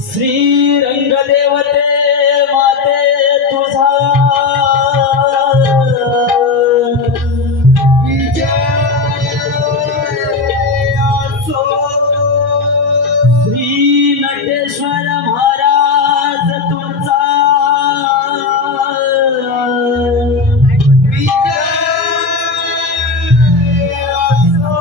श्री रंगदेवते माते तुझा विजय असो। श्री नटेश्वर महाराज तुमचा विजय असो।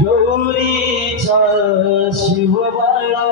गौरीचा शिवबाळा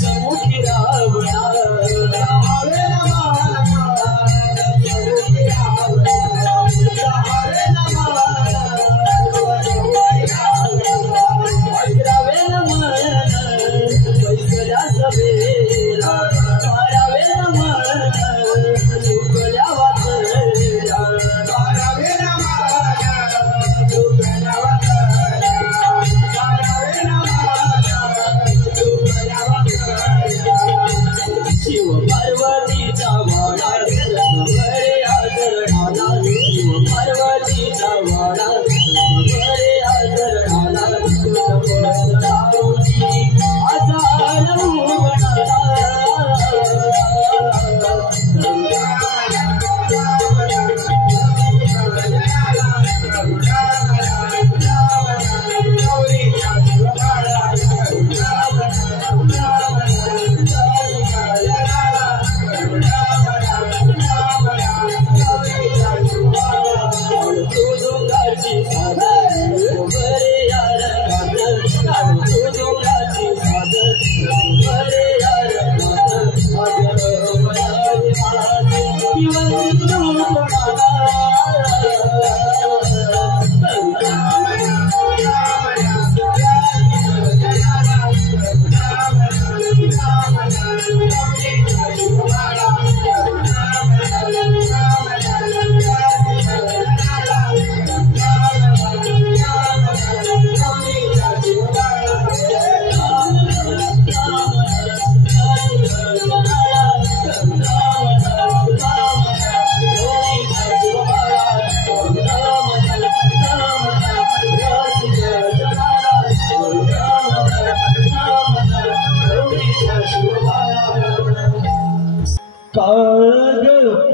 समुखी रावणा शिव पार्वतीचा वाडा बरे आदरणाला शिव पार्वतीचा वाडा बरे आदरणाला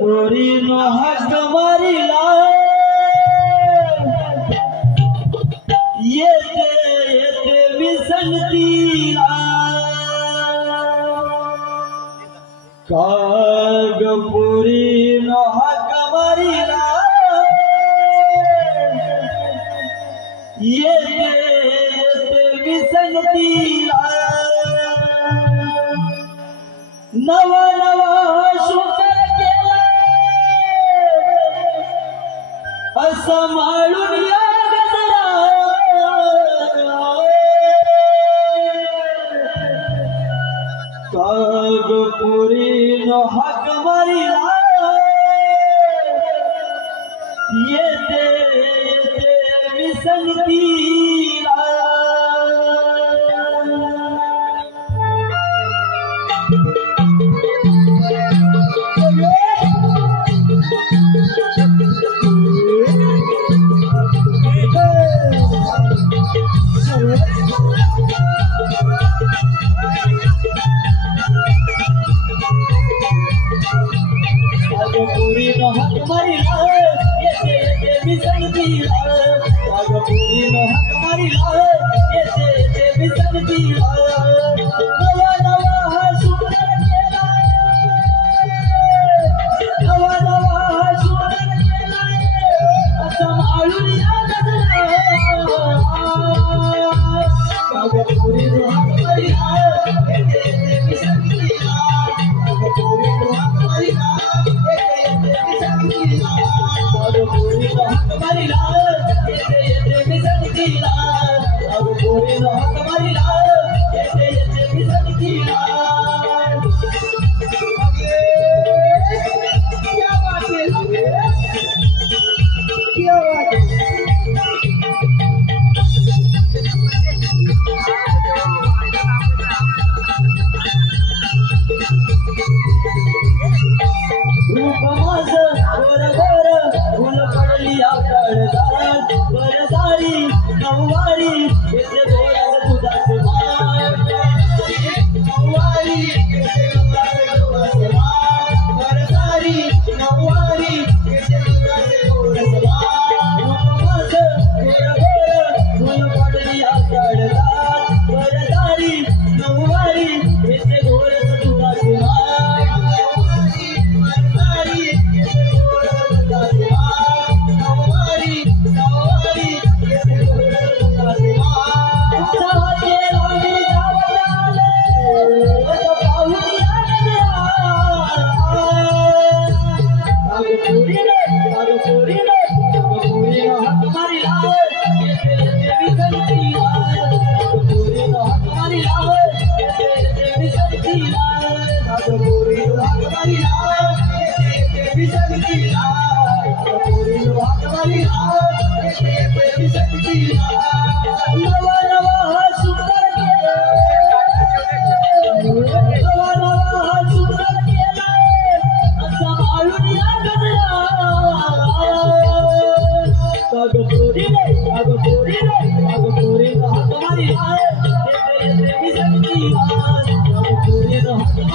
पोरीनो हाक मारिला येते येते विसंतीला काग पोरीनो हाक मारिला येते येते विसंतीला नवा नवा सांभाळून या गजरा काग पोरीनो हाक मारिला येते येते विसंतीला पोरीनो हाक मारिला येते येते विसंतीला काग पोरीनो हाक मारिला येते येते विसंतीला नवा नवा हा सुंदर केला नवा नवा हा सुंदर केला सांभाळून या गजरा काग पोरीनो हाक मारिला येते येते विसंतीला काग पोरीनो हाक मारिला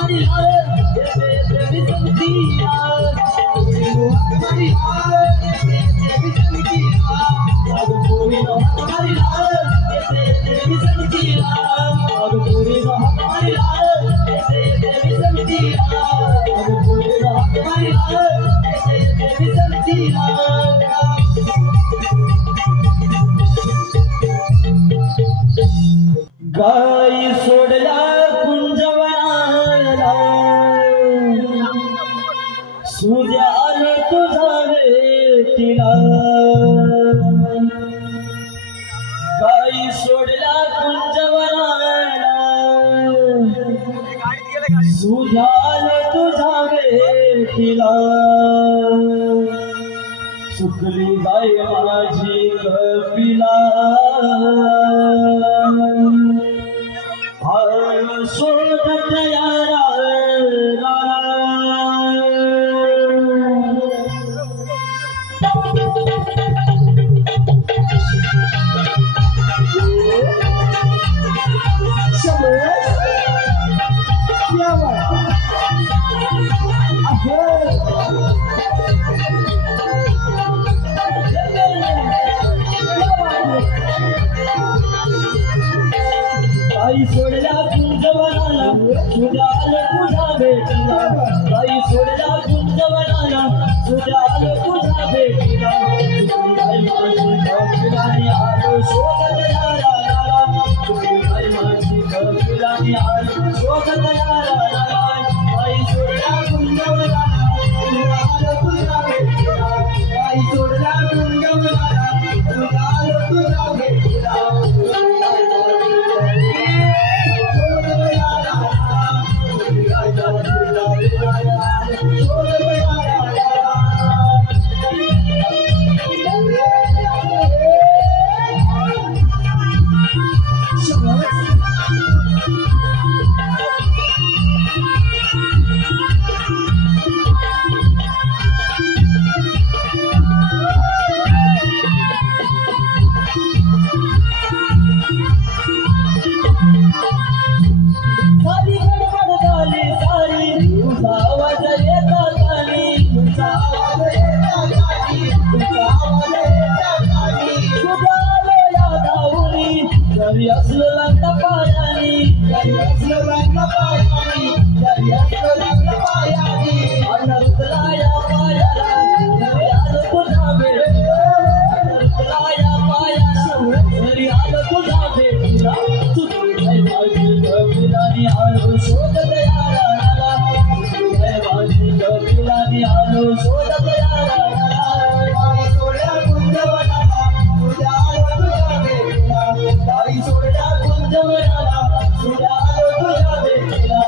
हमारी लाल ऐसे ऐसे बिसरती यार पूरी नो हमारी लाल ऐसे ऐसे बिसरती यार अब पूरी नो हमारी लाल ऐसे ऐसे बिसरती यार अब पूरी नो हमारी लाल ऐसे ऐसे बिसरती यार अब पूरी नो हमारी लाल ऐसे ऐसे बिसरती यार गाई सोडला कुंजवनाला सुजान तुझा भेटीला गाई सोडला कुंजवनाला सुजान तुझा भेटीला सुकली गाय माझी कपिला शोधत यारा आई सोडला कुंजवनाला सुजाल तुझा भेटीला आई सोडला कुंजवनाला सुजाल तुझा भेटीला आई माझी कपिलानी आलो शोधत यारा आई माझी कपिलानी आलो शोधत यारा आई सोडला कुंजवनाला सुजाल तुझा भेटीला आई सोडला कुंजवनाला सुजाल तुझा भेटीला सारी गडबड झाली सारी तुझा आवाज येता झाली तुझा आवाज येता झाली तुझा आवाज येता झाली तुझा आलो या धावूनी जरी असलं लागला पायानी जरी असलं लागला पायानी जरी असलं लागला पायानी आता रुतला या पायाला जरी आलं तुझा भेटीला रुतला या पायाला जरी आलं तुझा भेटीला कपिलानी आलो शोधत यारा माझी कपिलानी आलो शोधत यारा आई सोडल्या कुंजवनाला सुजाल तुझा भेटीला आई सोडल्या कुंजवनाला सुजाल तुझा भेटीला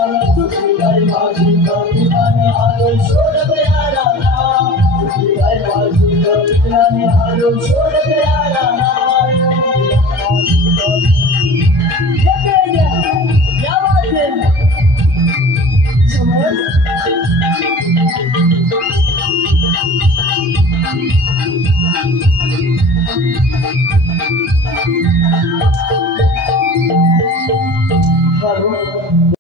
माझी कपिलानी आलो शोधत यारा माझी कपिलानी आलो शोधत यारा